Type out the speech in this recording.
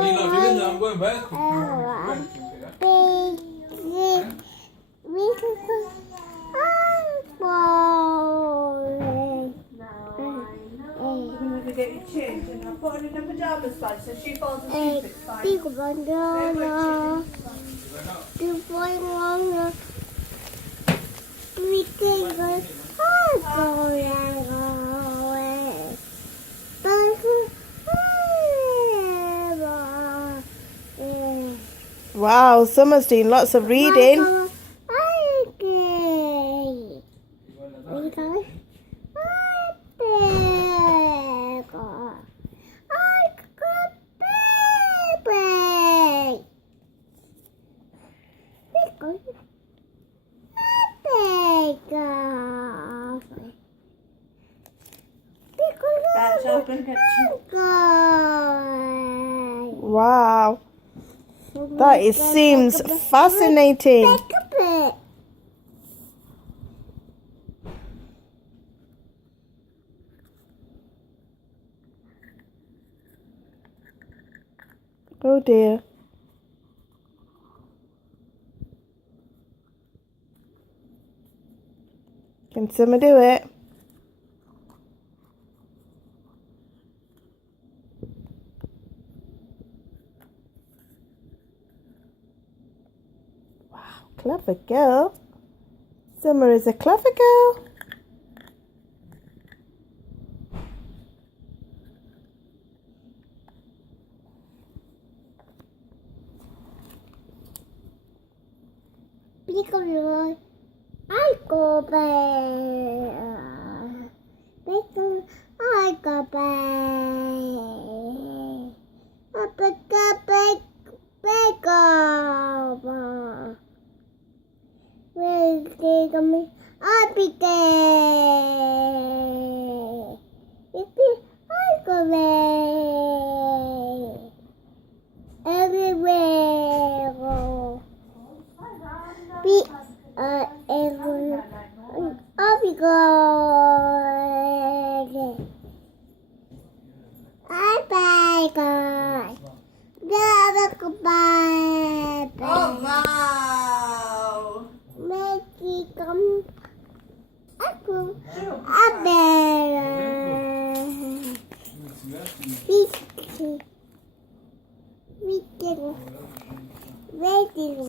Are you not doing that? I'm going back. You're going to get your changed and I'll put her in her pyjamas bag so she falls asleep. It's fine. Wow, Summer's doing lots of reading. That's all going to get Wow, that seems fascinating. Oh dear. Can Summer do it? Wow, clever girl. Summer is a clever girl. I go back. I go back. Where's the I'll be there. I go back. Everywhere. Be everywhere. I'll be going. Bye guys. Goodbye. Oh, wow. Make it come. We can.